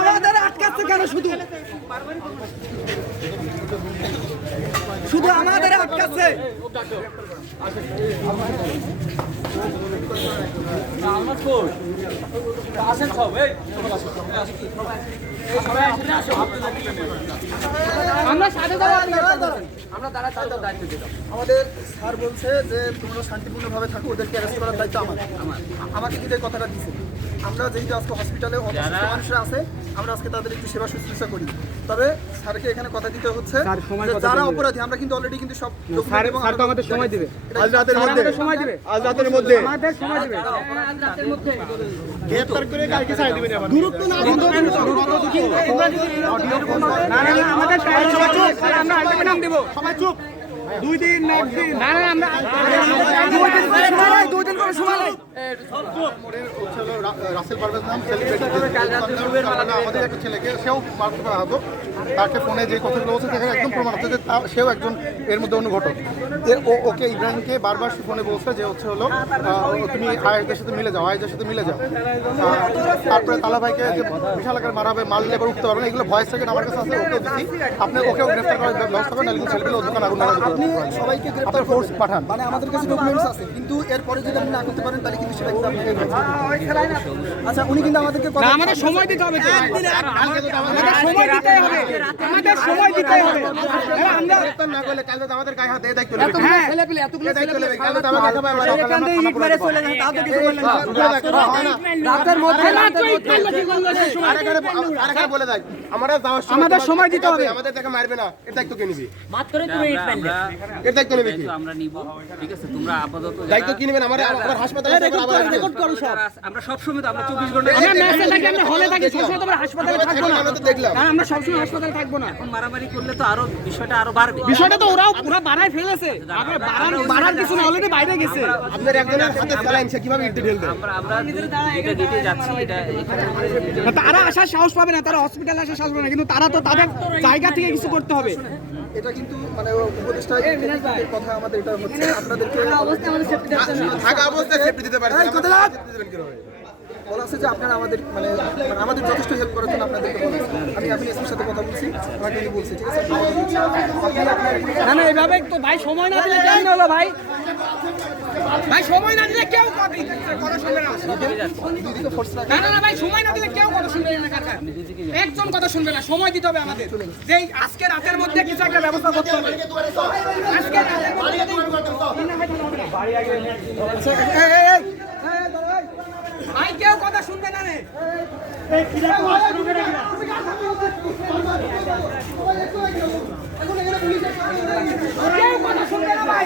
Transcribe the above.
আমাদের আটকাচ্ছে কেন? শুধু শুধু আমাদের আটকাচ্ছে। আমাদের স্যার বলছে যে তোমরা শান্তিপূর্ণভাবে থাকো, ওদেরকে অ্যারেস্ট করার দায়িত্ব আমাকে কিন্তু এই কথাটা দিচ্ছে। আমরা যেহেতু আজকে হসপিটালে মানুষরা আছে, আমরা আজকে তাদের একটু সেবা শুশ্রূষা করি। তবে স্যারকে এখানে কথা দিতে হচ্ছে যারা অপরাধী, আমরা কিন্তু অলরেডি কিন্তু সব আমাদের সময় দিবে, আজ রাতের মধ্যে সময় দিবে, আজ রাতের মধ্যে আমাদের সময় দিবে, আজ রাতের মধ্যে গ্রেফতার করে কালকে ছাড় দিবেন। গুরুত্ব না কিন্তু আমাদের আমরা আলটিমেটাম দেব। সবাই চুপ। 2 দিন না 1 দিন না আমরা 2 দিন করে সময় নাই। রাসেল পারভেজ নাম সেলিব্রিটি আমাদের একটা ছেলেকে, সেও মারতে তাকে ফোনে যে কথাগুলো বলছে সেখানে একদম প্রমাণ হচ্ছে যে সেও একজন এর মধ্যে অনুঘটক। ওকে ইব্রাহিমকে বারবার ফোনে বলছে যে হচ্ছে হলো তুমি আয়েশদের সাথে মিলে যাও, আয়েশদের সাথে মিলে যাও। তারপরে তালা ভাইকে যে বিশাল আকার মারা হবে, মারলে এবার উঠতে পারবে না, এগুলো ভয়েস সেকেন্ড আমার কাছে আছে, ওকেও দিচ্ছি। আপনি ওকেও গ্রেফতার করার ব্যবস্থা করেন, নাহলে ছেলেগুলো দোকান আগুন লাগা। আপনি সবাইকে গ্রেফতার ফোর্স পাঠান, মানে আমাদের কাছে ডকুমেন্টস আছে, কিন্তু এরপরে যদি আপনি না করতে পারেন তাহলে কিন্তু সেটা কিন্তু আপনাকে। আচ্ছা, উনি কিন্তু আমাদেরকে আমাদের সময় দিতে হবে, আমাদের সময় দিতে হবে, আমাদের সময় দিতে হবে। আমরা গ্রেফতার না করলে কাল তো আমাদের গায়ে হাত দিয়ে দায়িত্ব নেবে। হ্যাঁ, ছেলে পেলে এতগুলো দায়িত্ব নেবে, কাল তো আমাদের গায়ে হাত এখান থেকে ইট মেরে চলে যান, তাও তো কিছু বললেন না। রাতের মধ্যে আরেকবার বলে দেয় আমরা যাওয়ার সময় আমাদের সময় দিতে হবে, আমাদের দেখা মারবে না, এর দায়িত্ব কে নিবে? মাত্র তুমি ইট মারলে এর দায়িত্ব নেবে কি? আমরা নিব, ঠিক আছে? তোমরা আপাতত দায়িত্ব কি নেবেন? আমার হাসপাতালে রেকর্ড করো সব। আমরা সব সময় তো আমরা 24 ঘন্টা আমরা মেসে থাকি, আমরা হলে থাকি, সবসময় তো আমরা হাসপাতালে থাকবো না। আমরা তো দেখলাম, কারণ আমরা সবসময় হাসপাতালে থাকবো না। এখন মারামারি করলে তো আরো বিষয়টা আরো বাড়বে। বিষয়টা তো ওরা বাড়ায় ফেলেছে, আমরা বাড়ার কিছু না, অলরেডি বাইরে গেছে। আপনার একজনের হাতে চালাইন, সে কিভাবে ইট ঢেল দেয়? আমরা এটা গেটে যাচ্ছি, এটা এখানে তারা আসার সাহস পাবে না, তারা হসপিটালে আসার সাহস পাবে না, কিন্তু তারা তো তাদের জায়গা থেকে কিছু করতে হবে। এটা কিন্তু মানে উপদেষ্টা কথা আমাদের এটা হচ্ছে আপনাদেরকে থাকা অবস্থায় সেফটি দিতে পারবে না, কথা দিবেন কি হবে? বলা আছে যে আপনারা আমাদের মানে আমাদের যথেষ্ট হেল্প করার জন্য আপনাদেরকে বলেছি। আমি এসপির সাথে কথা বলছি, আমাকে উনি বলছি, ঠিক আছে? না না, এইভাবে তো ভাই সময় না দিলে কেমন হলো ভাই? ভাই সময় না দিলে কেউ কথা শুনবে না। না না ভাই, সময় না দিলে কেউ কথা শুনবে না, কাকা একজন কথা শুনবে না, সময় দিতে হবে আমাদের। যে আজকে রাতের মধ্যে কিছু একটা ব্যবস্থা করতে হবে। আজকে রাতের মধ্যে ভাই কেউ কথা শুনবে না রে। কেউ কথা শুনবে না ভাই।